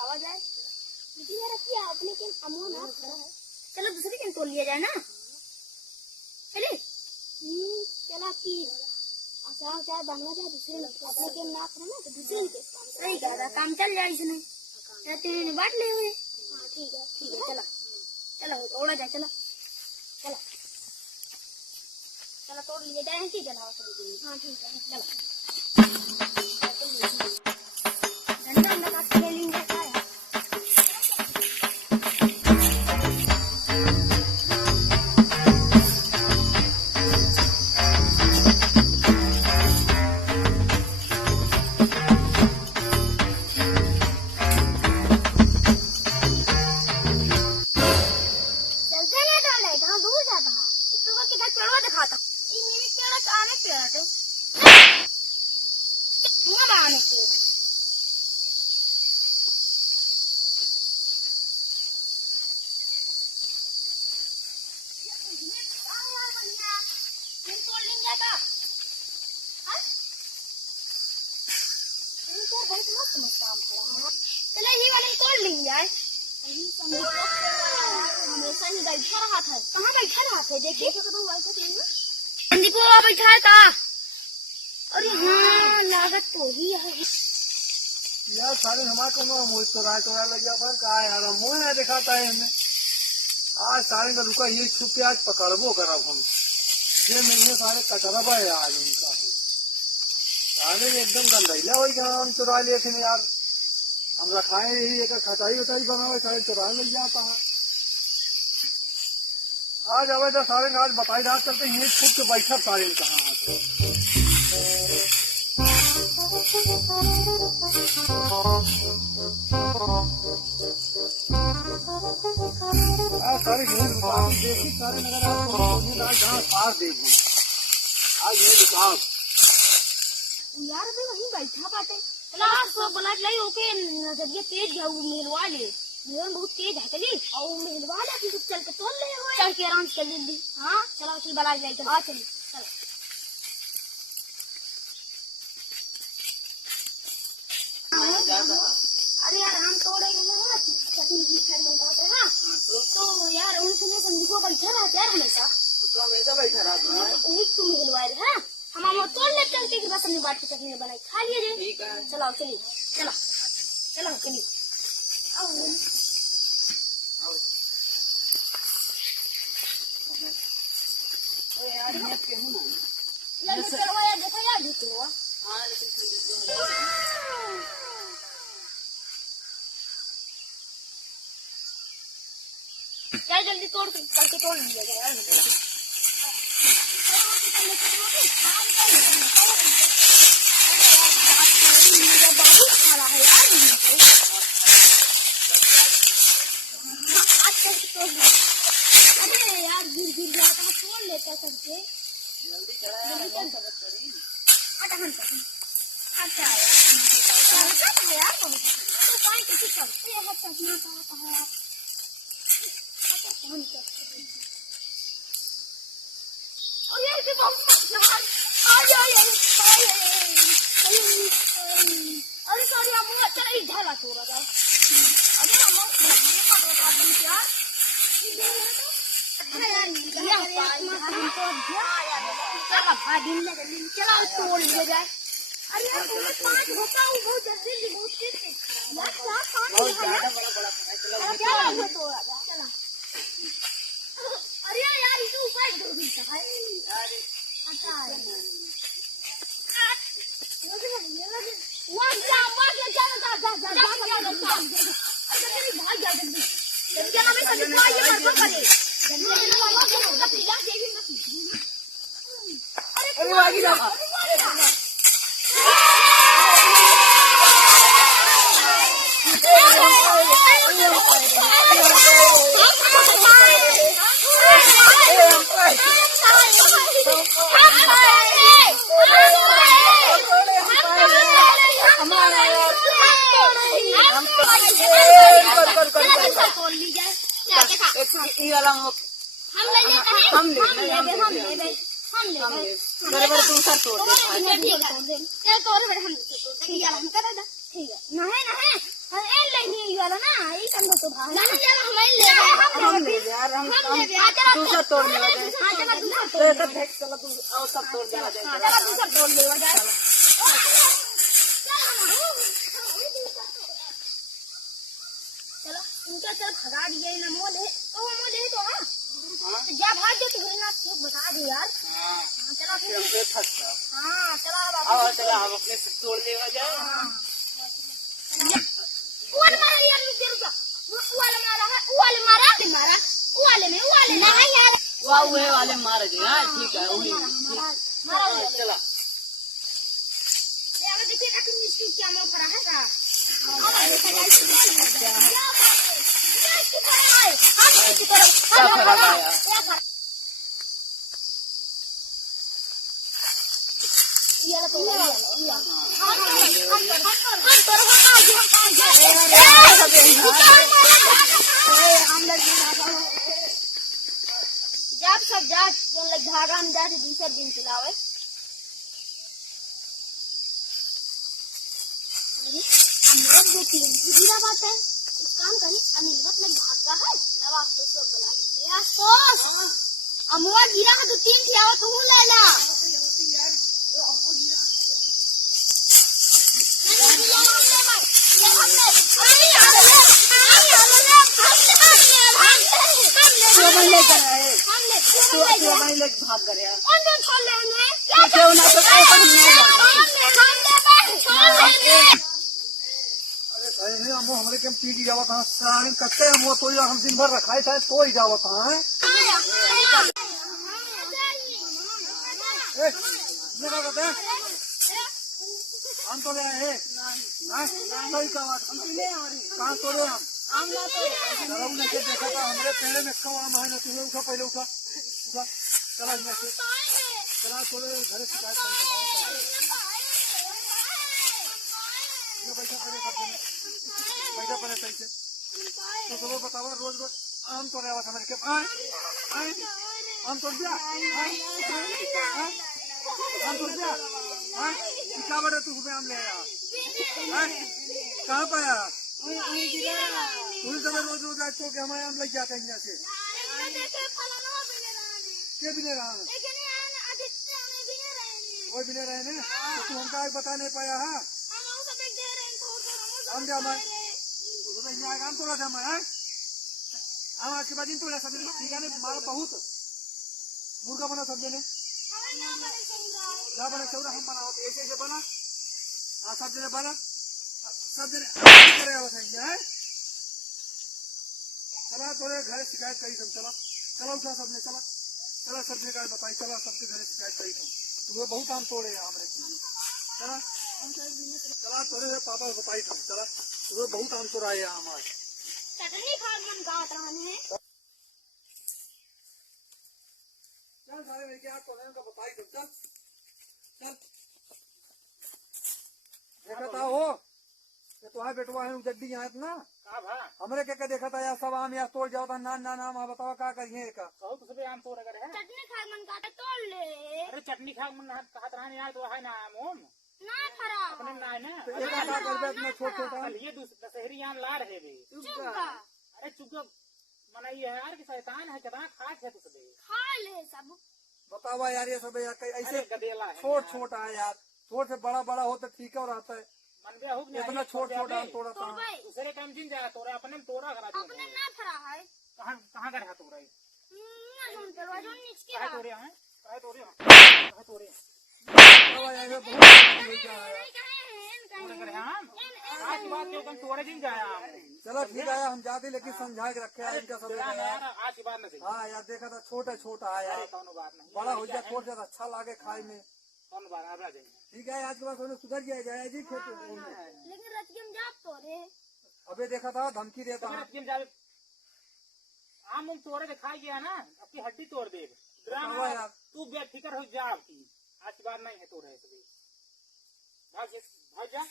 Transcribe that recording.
आवाज आए रखिए अपने के अमोना। चलो दूसरी दिन तोड़ लिया जाए ना। चले चला की आसान चाय बनवा जाए दूसरे अपने के ना करे ना तो दूसरे के सही कह काम चल जाए इसमें तीन बांट ले हुए। हाँ ठीक है चला चलो तोड़ा जाए। चला चला चला तोड़ लिए जाए कि चला। हाँ ठीक है चलो घंटा अंदर काट ले लेंगे। चलो ये वाले तोड़ लेंगे। हमेशा ही बैठा रहा था। कहाँ बैठा रहा था देखिए संदीप बैठा है का। अरे हाँ लागत तो ही है यार सारे हमारे को मोह चोरा लग जाता का यार मोह नहीं दिखाता है हमें। आज सारे का रुका ये छुप के आज पकड़बो करब हम ये महीने सारे कटरब है आज उनका सारे एकदम गंदैला हो गया। हम चुरा लिए थे यार हम रखाए यही एक खटाई उटाई बनावे सारे चुरा लग जाता है। आज अब तो सारे आज बताई रात चलते ये छुप के बैठा सारे कहाँ सारे देखी सारे नगर जहाँ पार देखो आज ये दुकान यार अभी वहीं बैठा पाते। चला बना लाई ओके नजरिए तेज गया मिलवा ले मेहन बहुत तेज है। चली और मिलवा ले फिर चल के तोड़ ले चल के आराम से चल जल्दी। हाँ चलो चल बना लाई चल चली चलो। अरे यार हम तोड़ेंगे ना चटनी की खरीदने जाते हैं तो यार उनसे संदीप बैठा रहता यार हमेशा बैठा रहता है तुम मिलवा रहे हैं हम तोड़ ले चलते कि बस हमने बाट की चटनी बनाई खा लिए जाए। ठीक है चलो चलिए चलो चलो चलिए देखा यार जीते हुआ। क्या जल्दी तोड़ करके तोड़ लिया जाए। बाबू खा है यार अरे यार गिर जाता है तोड़ लेता करके जल्दी अच्छा यार पानी किसी करते हैं चखना चाहता है यार। और यार के बाबू अरे सॉरी हम अच्छा नहीं ढाला तोड़ा था। अरे हम यार चला तोड़ लिया जाए। अरे यार पाँच होता हूँ बहुत जल्दी बहुत तेज तोड़ा था। चला अरे यार इसे ऊपर दो अच्छा बराबर तुम सर तोड़ दे चल तोड़ हम ठीक है नहीं नहीं ए नहीं तो भाग नहीं ले हमें ले हम ले यार हम दूसरा तोड़ ले जाए। हां चला दूसरा तोड़ ले देख चला तू और सब तोड़ ले जाए। चला दूसरा तोड़ ले जाए। चलो इनका चल भगा दिया ना मोल है तो वो मोल है तो हां तो जा भाग जो तो ना तू बता दे यार। हां चला फिर हां चला बाबू और चला हम अपने से तोड़ ले जाए। वाले मारा यार रुक वाले मारा है वाले मारा वाले नहीं यार वाह वाले मार गए। हां ठीक है वही मारा चला ये आगे देखिए कि मिस्टी क्या में भरा है का जब सब जात धागा में जाते दूसरा दिन चलावे जो तीन सीधा बात है एक काम करी अनिलवत में भाग गया है नवाब तो सब बना लिया तो अमुआ गिरा है तो तीन थी आओ तू ले ला भाग गया छोड़ ले हमारे केम पी की जावत हाँ सारे कच्चे हम तो हम दिन भर रखाए थे तो ही जावत हाँ हम तो ले आए सही कहाँ तोड़े हम सरऊ ने देखा था हमारे पेड़ में कब आम है ना तुम्हें उठा पहले उठा चला चला तोड़े घर शिकायत पैसा पड़े पैसे तो चलो बताओ रोज रोज आम तो रहा था मेरे के आम तोड़ दिया आम तोड़ दिया क्या बड़े तू सुबह आम ले आया कहाँ पाया पूरी तरह रोज रोज आज तो हमारे आम लग जाते हैं यहाँ से क्या भी ले रहा है वो भी ले रहे हैं तो तू हमका आज बता नहीं पाया है आम दे हमारे आम तोड़ा था हमारे आम आज के बाद तोड़ा सब ठीक है मारा बहुत मुर्गा बना सब जने बना चौरा हम बना ऐसे ऐसे बना हाँ सब जने बना सब जने चला तोड़े घर शिकायत करी तुम चला चला उठा सबने चला चला सबने का बताई चला सबके घर शिकायत करी तुम बहुत आम तोड़े हमारे चला चला तोड़े पापा बताई तुम चला तुम्हें बहुत आम तोड़ा है हमारे चटनी खान मन काट रहा है चल सारे मेरे क्या तोड़ने का बताई तुम चल चल देखा था हो तुम्हारे बेटवा है जड्डी यहाँ ना हमरे क्या देखा था यार सब आम यार तोड़ जाओ था नान नाम बताओ क्या करिए का आम तोड़ कर चटनी खा मन काटे तोड़ ले अरे चटनी खा मन कहत रहा यार तो है ना आम ना फरा अपने ना है ना तो एक आधा कर दे इतना छोट छोटा ये दशहरी आम ला रहे भी अरे चुप मना ये है यार कि शैतान है कितना खाट है तुझे खा ले सब बताओ यार ये सब यार ऐसे गदेला है छोट छोटा है यार छोट से बड़ा बड़ा हो तो ठीक है और आता है मन में हो इतना छोट छोटा आम तोड़ा था दूसरे काम जिन जाए तोड़ा अपने तोड़ा करा अपने ना फरा है कहाँ कर तोड़ा हम दरवाजा नीचे कहाँ तोड़े हैं कहाँ तोड़े कहाँ तोड़े आज बात क्यों कम तोड़े दिन जाया चलो ठीक है हम जाते लेकिन समझा के रखे इनका सब आज की बात नहीं हाँ यार देखा था छोटा छोटा है यार बात नहीं बड़ा हो जाए छोटा सा अच्छा लागे खाए में कौन बात आ जाएंगे ठीक है आज के बाद सोने सुधर गया जाए जी खेत लेकिन रतियम जाप तो रे अबे देखा था धमकी देता है आम तोड़े के खा गया ना अपनी हड्डी तोड़ दे यार तू बेफिक्र हो जा आपकी आज की बात नहीं है तोड़े भाग जा